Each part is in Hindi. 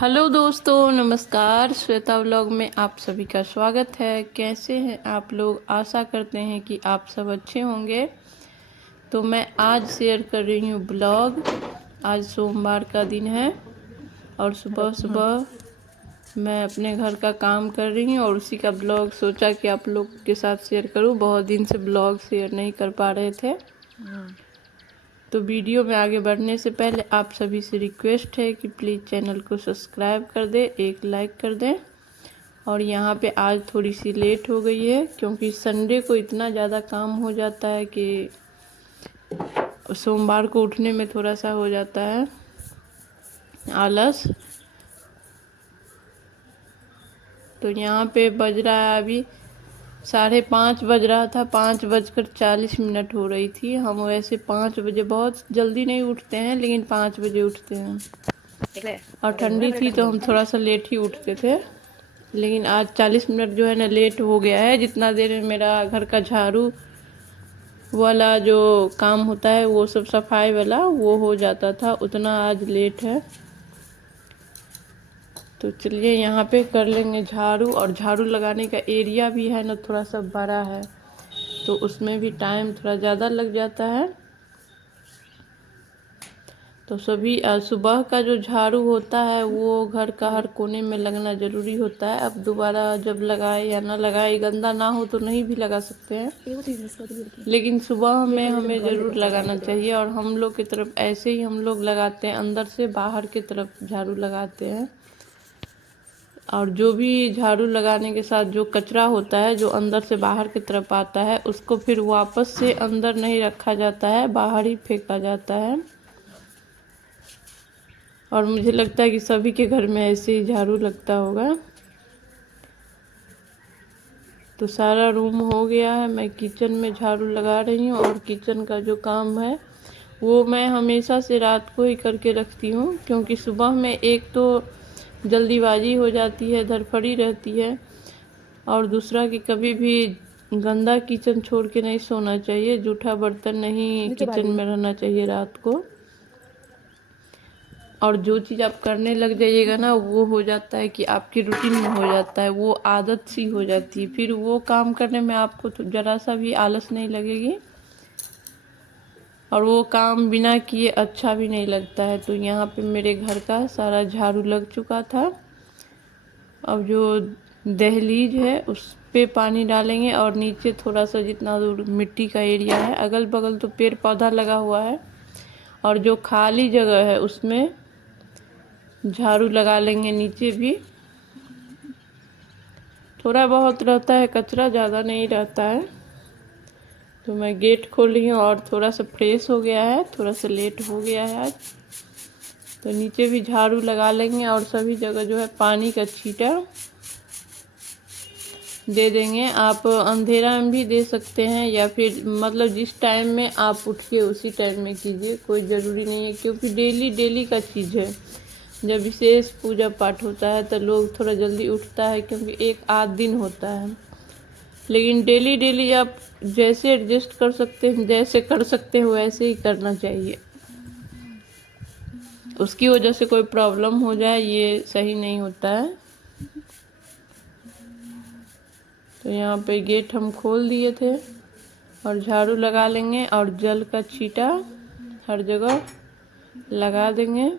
हेलो दोस्तों, नमस्कार। श्वेता व्लॉग में आप सभी का स्वागत है। कैसे हैं आप लोग? आशा करते हैं कि आप सब अच्छे होंगे। तो मैं आज शेयर कर रही हूँ ब्लॉग। आज सोमवार का दिन है और सुबह सुबह मैं अपने घर का काम कर रही हूँ और उसी का ब्लॉग सोचा कि आप लोग के साथ शेयर करूँ। बहुत दिन से ब्लॉग शेयर नहीं कर पा रहे थे। तो वीडियो में आगे बढ़ने से पहले आप सभी से रिक्वेस्ट है कि प्लीज़ चैनल को सब्सक्राइब कर दें, एक लाइक कर दें। और यहाँ पे आज थोड़ी सी लेट हो गई है क्योंकि संडे को इतना ज़्यादा काम हो जाता है कि सोमवार को उठने में थोड़ा सा हो जाता है आलस। तो यहाँ पे बज रहा है अभी 5:30 बज रहा था, 5:40 हो रही थी। हम वैसे 5 बजे बहुत जल्दी नहीं उठते हैं, लेकिन 5 बजे उठते हैं। और ठंडी थी तो हम थोड़ा सा लेट ही उठते थे, लेकिन आज 40 मिनट जो है ना लेट हो गया है। जितना देर में मेरा घर का झाड़ू वाला जो काम होता है, वो सब सफाई वाला वो हो जाता था, उतना आज लेट है। तो चलिए यहाँ पे कर लेंगे झाड़ू। और झाड़ू लगाने का एरिया भी है ना थोड़ा सा बड़ा है, तो उसमें भी टाइम थोड़ा ज़्यादा लग जाता है। तो सभी सुबह का जो झाड़ू होता है वो घर का हर कोने में लगना ज़रूरी होता है। अब दोबारा जब लगाए या ना लगाए, गंदा ना हो तो नहीं भी लगा सकते हैं, लेकिन सुबह में हमें ज़रूर लगाना चाहिए। और हम लोग की तरफ ऐसे ही हम लोग लगाते हैं, अंदर से बाहर की तरफ झाड़ू लगाते हैं। और जो भी झाड़ू लगाने के साथ जो कचरा होता है जो अंदर से बाहर की तरफ आता है, उसको फिर वापस से अंदर नहीं रखा जाता है, बाहर ही फेंका जाता है। और मुझे लगता है कि सभी के घर में ऐसे ही झाड़ू लगता होगा। तो सारा रूम हो गया है, मैं किचन में झाड़ू लगा रही हूँ। और किचन का जो काम है वो मैं हमेशा से रात को ही करके रखती हूँ, क्योंकि सुबह में एक तो जल्दीबाजी हो जाती है, धड़फड़ी रहती है, और दूसरा कि कभी भी गंदा किचन छोड़ के नहीं सोना चाहिए। जूठा बर्तन नहीं किचन में रहना चाहिए रात को। और जो चीज़ आप करने लग जाइएगा ना, वो हो जाता है कि आपकी रूटीन में हो जाता है, वो आदत सी हो जाती है। फिर वो काम करने में आपको तो ज़रा सा भी आलस नहीं लगेगी, और वो काम बिना किए अच्छा भी नहीं लगता है। तो यहाँ पे मेरे घर का सारा झाड़ू लग चुका था। अब जो दहलीज है उस पे पानी डालेंगे, और नीचे थोड़ा सा जितना दूर मिट्टी का एरिया है, अगल बगल तो पेड़ पौधा लगा हुआ है, और जो खाली जगह है उसमें झाड़ू लगा लेंगे। नीचे भी थोड़ा बहुत रहता है कचरा, ज़्यादा नहीं रहता है। तो मैं गेट खोल रही हूँ, और थोड़ा सा फ्रेश हो गया है, थोड़ा सा लेट हो गया है आज। तो नीचे भी झाड़ू लगा लेंगे, और सभी जगह जो है पानी का छींटा दे देंगे। आप अंधेरा में भी दे सकते हैं, या फिर मतलब जिस टाइम में आप उठ के उसी टाइम में कीजिए, कोई ज़रूरी नहीं है, क्योंकि डेली डेली का चीज़ है। जब विशेष पूजा पाठ होता है तो लोग थोड़ा जल्दी उठता है, क्योंकि एक आध दिन होता है। लेकिन डेली डेली आप जैसे एडजस्ट कर सकते हैं, जैसे कर सकते हैं वैसे ही करना चाहिए। उसकी वजह से कोई प्रॉब्लम हो जाए ये सही नहीं होता है। तो यहाँ पे गेट हम खोल दिए थे, और झाड़ू लगा लेंगे, और जल का छींटा हर जगह लगा देंगे।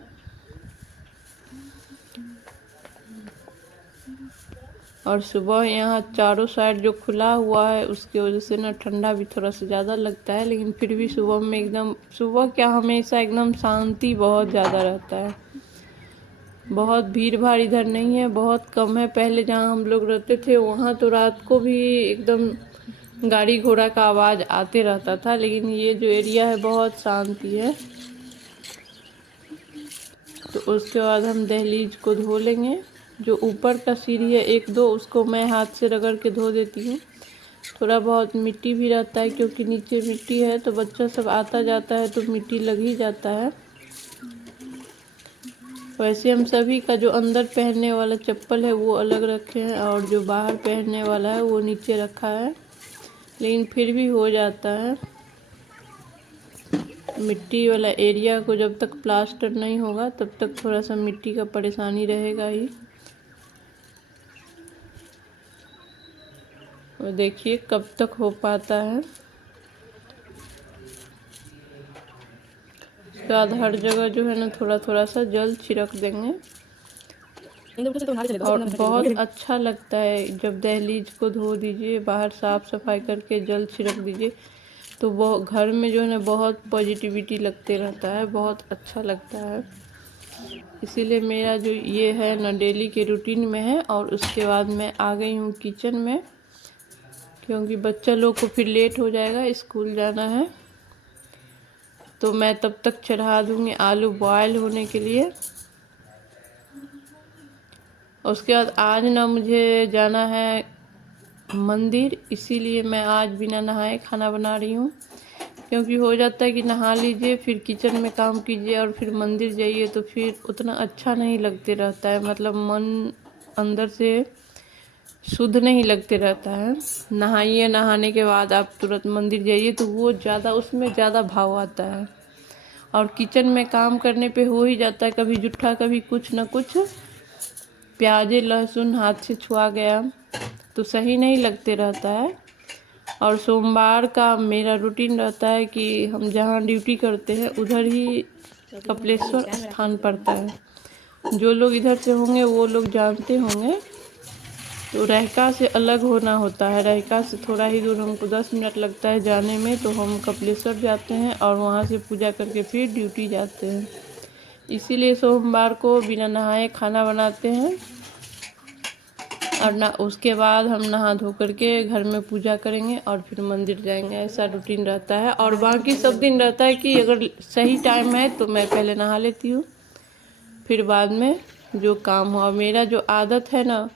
और सुबह यहाँ चारों साइड जो खुला हुआ है उसकी वजह से ना ठंडा भी थोड़ा सा ज़्यादा लगता है, लेकिन फिर भी सुबह में एकदम, सुबह क्या हमेशा एकदम शांति बहुत ज़्यादा रहता है। बहुत भीड़ भाड़ इधर नहीं है, बहुत कम है। पहले जहाँ हम लोग रहते थे वहाँ तो रात को भी एकदम गाड़ी घोड़ा का आवाज़ आते रहता था, लेकिन ये जो एरिया है बहुत शांति है। तो उसके बाद हम दहलीज को धो लेंगे। जो ऊपर का सीढ़ी है एक दो, उसको मैं हाथ से रगड़ के धो देती हूँ। थोड़ा बहुत मिट्टी भी रहता है, क्योंकि नीचे मिट्टी है तो बच्चा सब आता जाता है तो मिट्टी लग ही जाता है। वैसे हम सभी का जो अंदर पहनने वाला चप्पल है वो अलग रखे हैं, और जो बाहर पहनने वाला है वो नीचे रखा है, लेकिन फिर भी हो जाता है। मिट्टी वाला एरिया को जब तक प्लास्टर नहीं होगा तब तक थोड़ा सा मिट्टी का परेशानी रहेगा ही। और देखिए कब तक हो पाता है। उसके बाद हर जगह जो है ना थोड़ा थोड़ा सा जल छिड़क देंगे। और बहुत अच्छा लगता है जब दहलीज को धो दीजिए, बाहर साफ़ सफाई करके जल छिड़क दीजिए तो वो घर में जो है ना बहुत पॉजिटिविटी लगते रहता है, बहुत अच्छा लगता है। इसीलिए मेरा जो ये है ना डेली के रूटीन में है। और उसके बाद मैं आ गई हूँ किचन में, क्योंकि बच्चा लोग को फिर लेट हो जाएगा, स्कूल जाना है। तो मैं तब तक चढ़ा दूँगी आलू बॉयल होने के लिए। उसके बाद आज ना मुझे जाना है मंदिर, इसीलिए मैं आज बिना नहाए खाना बना रही हूँ। क्योंकि हो जाता है कि नहा लीजिए फिर किचन में काम कीजिए और फिर मंदिर जाइए तो फिर उतना अच्छा नहीं लगते रहता है, मतलब मन अंदर से शुद्ध नहीं लगते रहता है। नहाइए, नहाने के बाद आप तुरंत मंदिर जाइए तो वो ज़्यादा, उसमें ज़्यादा भाव आता है। और किचन में काम करने पे हो ही जाता है कभी जूठा कभी कुछ ना कुछ, प्याज लहसुन हाथ से छुआ गया तो सही नहीं लगते रहता है। और सोमवार का मेरा रूटीन रहता है कि हम जहाँ ड्यूटी करते हैं उधर ही कपिलेश्वर स्थान पड़ता है। जो लोग इधर से होंगे वो लोग जानते होंगे। तो रहका से अलग होना होता है, रहका से थोड़ा ही दूर, हमको 10 मिनट लगता है जाने में। तो हम कपिलेश्वर जाते हैं और वहाँ से पूजा करके फिर ड्यूटी जाते हैं। इसीलिए सोमवार को बिना नहाए खाना बनाते हैं। और ना उसके बाद हम नहा धो करके घर में पूजा करेंगे और फिर मंदिर जाएंगे, ऐसा रूटीन रहता है। और बाकी सब दिन रहता है कि अगर सही टाइम है तो मैं पहले नहा लेती हूँ, फिर बाद में जो काम हो। और मेरा जो आदत है ना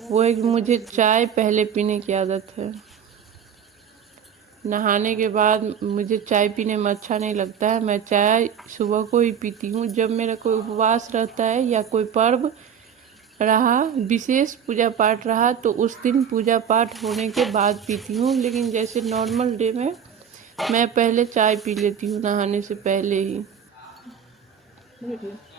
वो है कि मुझे चाय पहले पीने की आदत है। नहाने के बाद मुझे चाय पीने में अच्छा नहीं लगता है। मैं चाय सुबह को ही पीती हूँ जब मेरा कोई उपवास रहता है या कोई पर्व रहा, विशेष पूजा पाठ रहा, तो उस दिन पूजा पाठ होने के बाद पीती हूँ। लेकिन जैसे नॉर्मल डे में मैं पहले चाय पी लेती हूँ नहाने से पहले ही।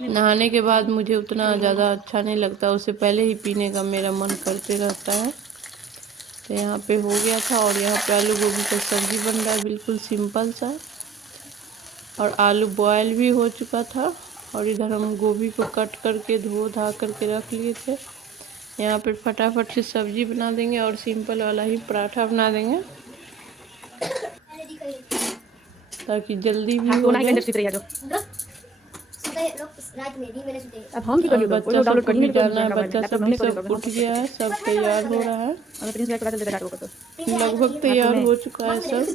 नहाने के बाद मुझे उतना ज़्यादा अच्छा नहीं लगता, उससे पहले ही पीने का मेरा मन करते रहता है। तो यहाँ पे हो गया था। और यहाँ पे आलू गोभी का सब्ज़ी बन रहा है, बिल्कुल सिंपल सा। और आलू बॉयल भी हो चुका था। और इधर हम गोभी को कट करके धो धा करके रख लिए थे। यहाँ पर फटाफट से सब्ज़ी बना देंगे और सिंपल वाला ही पराठा बना देंगे ताकि जल्दी भी हो जाए। अब हम की और करियो बच्चा सबको भी जाना है, बच्चा सब भी सब उठ गया है, सब तैयार हो रहा है, लगभग तैयार हो चुका है सब।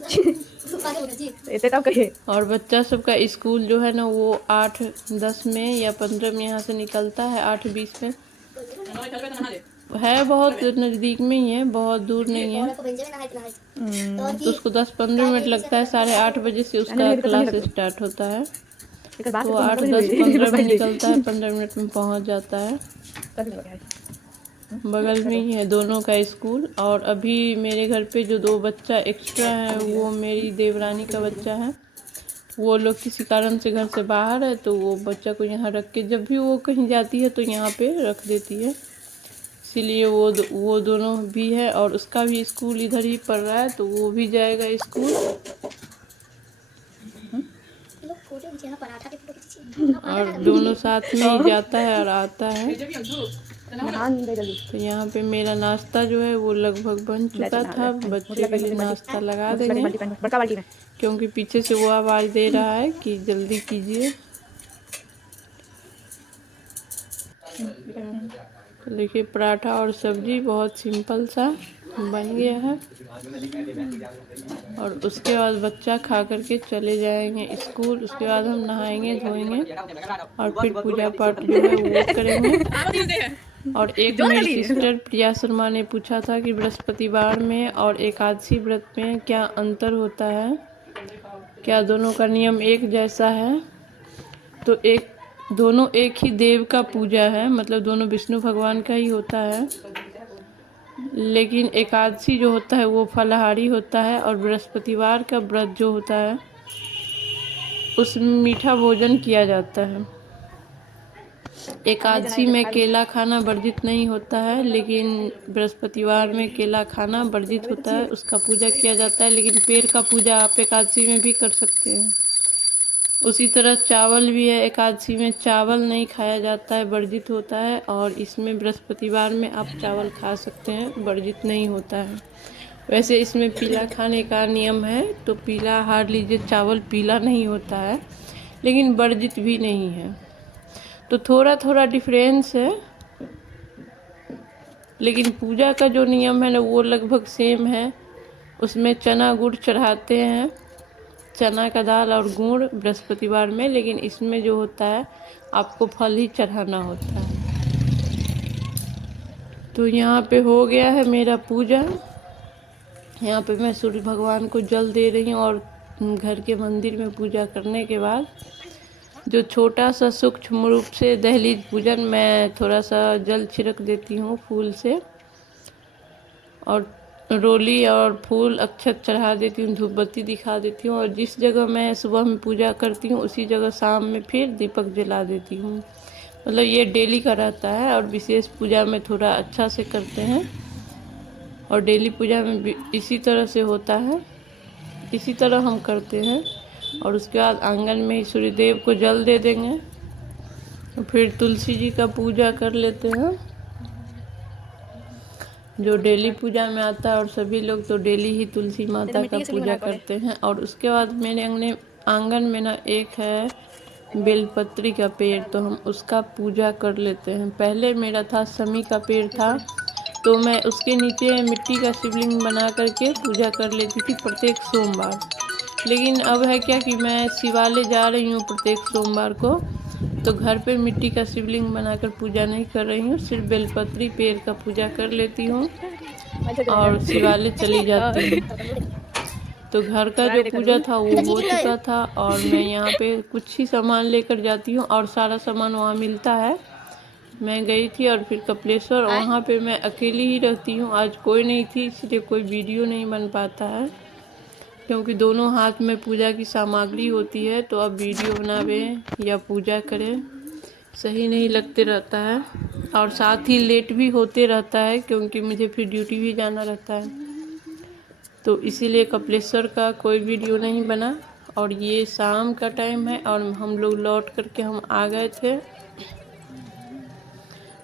और बच्चा सबका स्कूल जो है ना वो 8:10 में या 15 में यहाँ से निकलता है, 8:20 में है। बहुत नज़दीक में ही है, बहुत दूर नहीं है। तो उसको 10-15 मिनट लगता है। 8:30 बजे से उसका क्लास स्टार्ट होता है। तो 8-10-15 में निकलता है, 15 मिनट में पहुंच जाता है। बगल में ही है दोनों का स्कूल। और अभी मेरे घर पे जो 2 बच्चा एक्स्ट्रा है वो मेरी देवरानी का बच्चा है। वो लोग किसी कारण से घर से बाहर है तो वो बच्चा को यहाँ रख के, जब भी वो कहीं जाती है तो यहाँ पे रख देती है। इसीलिए वो दोनों भी है। और उसका भी स्कूल इधर ही पढ़ रहा है तो वो भी जाएगा स्कूल। और दोनों साथ में ही जाता है और आता है। तो यहाँ पे मेरा नाश्ता जो है वो लगभग बन चुका था। बच्चे के लिए नाश्ता लगा देंगे क्योंकि पीछे से वो आवाज़ दे रहा है कि जल्दी कीजिए। तो देखिए पराठा और सब्जी बहुत सिंपल सा बन गया है। और उसके बाद बच्चा खा करके चले जाएंगे स्कूल। उसके बाद हम नहाएंगे धोएंगे और फिर पूजा पाठ जो है वो करेंगे। और एक मेरी सिस्टर प्रिया शर्मा ने पूछा था कि बृहस्पतिवार में और एकादशी व्रत में क्या अंतर होता है, क्या दोनों का नियम एक जैसा है। तो दोनों एक ही देव का पूजा है, मतलब दोनों विष्णु भगवान का ही होता है। लेकिन एकादशी जो होता है वो फलाहारी होता है और बृहस्पतिवार का व्रत जो होता है उसमें मीठा भोजन किया जाता है। एकादशी में केला खाना वर्जित नहीं होता है, लेकिन बृहस्पतिवार में केला खाना वर्जित होता है, उसका पूजा किया जाता है। लेकिन पेड़ का पूजा आप एकादशी में भी कर सकते हैं। उसी तरह चावल भी है, एकादशी में चावल नहीं खाया जाता है, वर्जित होता है। और इसमें बृहस्पतिवार में आप चावल खा सकते हैं, वर्जित नहीं होता है। वैसे इसमें पीला खाने का नियम है, तो पीला हार लीजिए, चावल पीला नहीं होता है, लेकिन वर्जित भी नहीं है। तो थोड़ा थोड़ा डिफरेंस है, लेकिन पूजा का जो नियम है ना वो लगभग सेम है। उसमें चना गुड़ चढ़ाते हैं, चना का दाल और गुड़ बृहस्पतिवार में। लेकिन इसमें जो होता है आपको फल ही चढ़ाना होता है। तो यहाँ पे हो गया है मेरा पूजा। यहाँ पे मैं सूर्य भगवान को जल दे रही हूँ, और घर के मंदिर में पूजा करने के बाद जो छोटा सा सूक्ष्म रूप से दहलीज पूजन, मैं थोड़ा सा जल छिड़क देती हूँ फूल से, और रोली और फूल अक्षत चढ़ा देती हूँ, धूप बत्ती दिखा देती हूँ। और जिस जगह मैं सुबह में पूजा करती हूँ उसी जगह शाम में फिर दीपक जला देती हूँ। मतलब ये डेली का रहता है, और विशेष पूजा में थोड़ा अच्छा से करते हैं। और डेली पूजा में भी इसी तरह से होता है, इसी तरह हम करते हैं। और उसके बाद आंगन में सूर्यदेव को जल दे देंगे, तो फिर तुलसी जी का पूजा कर लेते हैं, जो डेली पूजा में आता है। और सभी लोग तो डेली ही तुलसी माता का पूजा करते हैं। और उसके बाद मेरे आंगन में ना एक है बेलपत्री का पेड़, तो हम उसका पूजा कर लेते हैं। पहले मेरा था समी का पेड़ था, तो मैं उसके नीचे मिट्टी का शिवलिंग बना करके पूजा कर लेती थी प्रत्येक सोमवार। लेकिन अब है क्या कि मैं शिवालय जा रही हूँ प्रत्येक सोमवार को, तो घर पे मिट्टी का शिवलिंग बनाकर पूजा नहीं कर रही हूँ, सिर्फ बेलपत्री पेड़ का पूजा कर लेती हूँ और शिवालय चली जाती हूँ। तो घर का जो पूजा था वो हो चुका था, और मैं यहाँ पे कुछ ही सामान लेकर जाती हूँ, और सारा सामान वहाँ मिलता है। मैं गई थी और फिर कपिलेश्वर, वहाँ पे मैं अकेली ही रहती हूँ। आज कोई नहीं थी, इसलिए कोई वीडियो नहीं बन पाता है, क्योंकि दोनों हाथ में पूजा की सामग्री होती है। तो अब वीडियो बनावे या पूजा करें सही नहीं लगते रहता है, और साथ ही लेट भी होते रहता है, क्योंकि मुझे फिर ड्यूटी भी जाना रहता है। तो इसीलिए कपिलेश्वर का कोई वीडियो नहीं बना। और ये शाम का टाइम है, और हम लोग लौट करके हम आ गए थे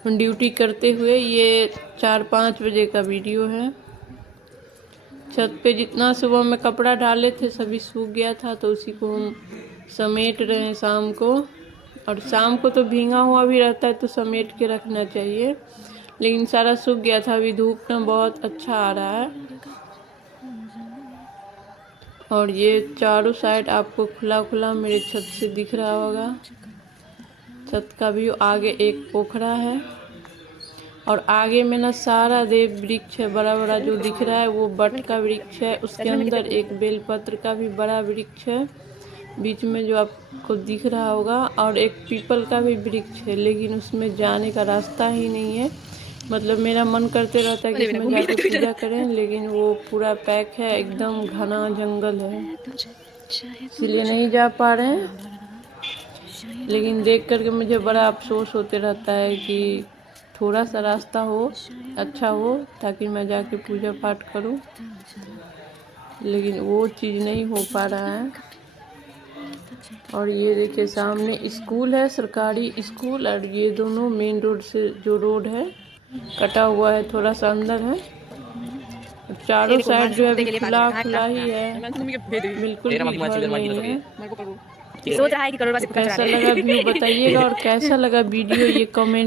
ड्यूटी करते हुए। ये 4-5 बजे का वीडियो है। छत पे जितना सुबह में कपड़ा डाले थे सभी सूख गया था, तो उसी को हम समेट रहे हैं शाम को। और शाम को तो भींगा हुआ भी रहता है, तो समेट के रखना चाहिए, लेकिन सारा सूख गया था। अभी धूप ना बहुत अच्छा आ रहा है, और ये चारों साइड आपको खुला खुला मेरे छत से दिख रहा होगा। छत का भी आगे एक पोखरा है, और आगे में ना सारा देव वृक्ष है, बड़ा बड़ा जो दिख रहा है वो बट का वृक्ष है। उसके अंदर एक बेलपत्र का भी बड़ा वृक्ष है बीच में, जो आपको दिख रहा होगा। और एक पीपल का भी वृक्ष है, लेकिन उसमें जाने का रास्ता ही नहीं है। मतलब मेरा मन करते रहता है कि इसमें जाकर पूजा करें, लेकिन वो पूरा पैक है, एकदम घना जंगल है, इसलिए नहीं जा पा रहे हैं। लेकिन देख करके मुझे बड़ा अफसोस होते रहता है कि थोड़ा सा रास्ता हो, अच्छा हो, ताकि मैं जाके पूजा पाठ करूं, लेकिन वो चीज़ नहीं हो पा रहा है। और ये देखिए सामने स्कूल है, सरकारी स्कूल, और ये दोनों मेन रोड से जो रोड है कटा हुआ है, थोड़ा सा अंदर है। चारों साइड जो है खुला खुला ही है, बिल्कुल भी घर नहीं है। सोच रहा है कि करोड़ कैसा लगा व्यू बताइएगा, और कैसा लगा वीडियो ये कमेंट